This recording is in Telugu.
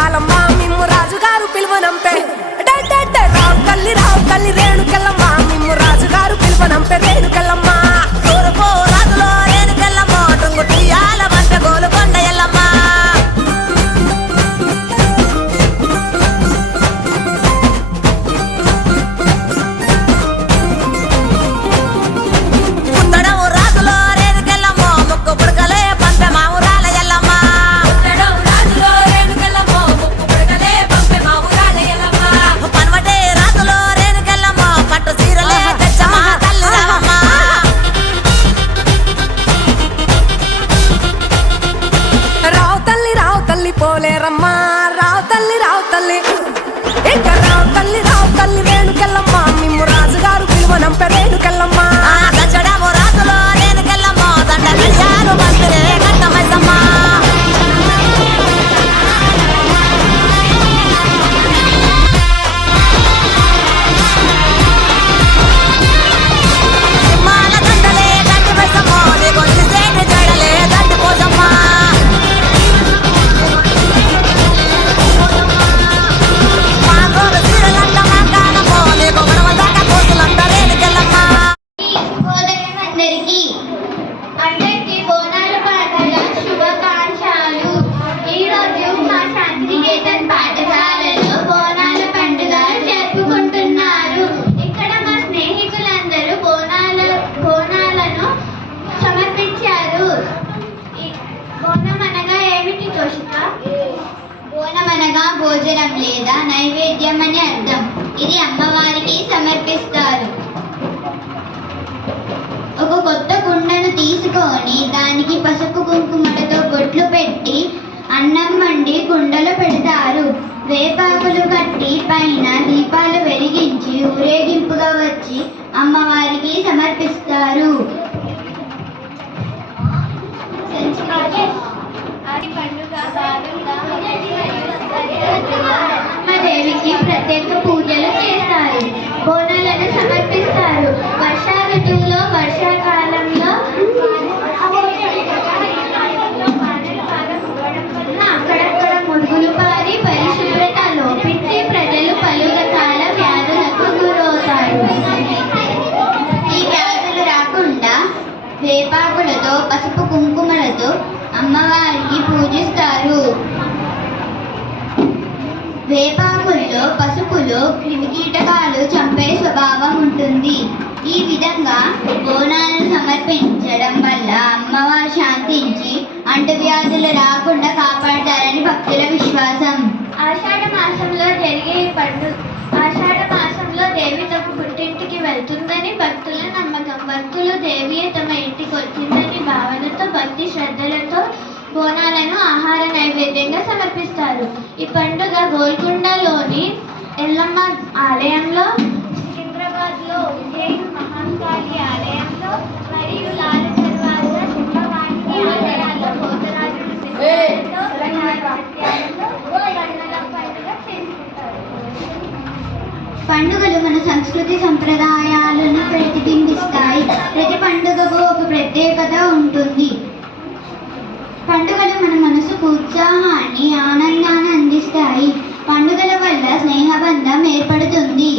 ముత్యాలమ్మ మిమ్ము రాజుగారు పిలువనంపే రావు తల్లి రేణుకెళ్ళమ్మ మిమ్ము రాజుగారు పిలువనంపే రేణుకెళ్ళమ్మ తూర్పు రాజులో రేణుకెళ్ళమ్మ టుంగుటియాల వంట గోలుకొండ ఎల్లమ్మ పుత్తడము రాజులో రేణుకెళ్ళమ్మ ముక్కు పుడకలే పంపె మావురాల ఎల్లమ్మ పనవటే రాజులో రేణుకెళ్ళమ్మ పట్టు సీరలే తెచ్చమ్మ తల్లి రావమ్మ రావు తల్లి పోలేరమ్మా రావు తల్లి ఇంకా రావు తల్లి రేణుకెళ్ళమ్మ మిమ్ము రాజుగారు పిలువనంపే రేణుకెళ్ళమ్మ దంచడము రాజులో రేణుకెళ్ళమ్మ దండ కళ్యాణు మంత్రే కట్టమైసమ్మ సింహాల దండలే దండి మైసమ్మ నీకు సేటి జడలే దండి పోసమ్మ మాగోలు సీరలంట మంగానమ్మో నీకు గొడవ దాకా కోసులంట రేణుకెళ్ళమ్మ అందరికీ బోనాల పండుగ శుభాకాంక్షలు. ఈరోజు మా శాంతినికేతన్ పాఠశాలలో బోనాల పండుగ జరుపుకుంటున్నారు. ఇక్కడ మా స్నేహితులందరూ బోనాలను సమర్పించారు. బోనం అనగా ఏమిటి తోషిక? బోనం అనగా భోజనం లేదా నైవేద్యం అని అర్థం. ఇది అమ్మవారికి సమర్పిస్తారు. ఒక కొత్త కుండను తీసుకొని దానికి పసుపు కుంకుమలతో బొట్లు పెట్టి అన్నం వండి కుండలో పెడతారు. వేపాకులు కట్టి పైన దీపాలు వెలిగించి ఊరేగింపుగా వచ్చి అమ్మవారికి సమర్పిస్తారు. అమ్మదేవికి ప్రత్యేక పూజలు చేస్తారు. బోనాలను సమర్పిస్తారు. వర్షా ఋతువులో వర్షాకాలంలో అక్కడక్కడ మురుగులు పారి పరిశుభ్రత లోపించి ప్రజలు పలు రకాల వ్యాధులకు గురవుతారు. ఈ వ్యాధులు రాకుండా వేపాకులతో పసుపు కుంకుమలతో అమ్మవారికి పూజిస్తారు. వేపాకుల్లో పసుపులో క్రిమికీటకాలు చంపే స్వభావం ఉంటుంది. ఈ విధంగా బోనాలను సమర్పించడం వల్ల అమ్మవారు శాంతించి అంటువ్యాధులు రాకుండా కాపాడతారని భక్తుల విశ్వాసం. ఆషాఢ మాసంలో జరిగే పండుగ ఆషాఢ మాసంలో దేవి తమ పుట్టింటికి వెళ్తుందని భక్తుల నమ్మకం. భక్తులు దేవి తమ ఇంటికి వచ్చిందని భావనతో భక్తి శ్రద్ధలతో బోనాలను ఆహార నైవేద్యంగా సమర్పిస్తారు. ఈ పండుగ గోల్కొండలోని ఎల్లమ్మ ఆలయంలో, సికింద్రాబాద్లో ఉజ్జయిన్ మహాకాళి ఆలయంలో మరియు లాల్ దర్వాజా సింహవాహిని ఆలయాల్లో పోతరాజుడు సిద్ధాలతో పండుగ చేసుకుంటారు. పండుగలు మన సంస్కృతి సంప్రదాయాలను ప్రతిబింబిస్తాయి. ప్రతి పండుగకు ఒక ప్రత్యేకత ఉంటుంది. పండుగలు మన మనసుకు ఉత్సాహాన్ని ఆనందాన్ని అందిస్తాయి. పండుగల వల్ల స్నేహబంధం ఏర్పడుతుంది.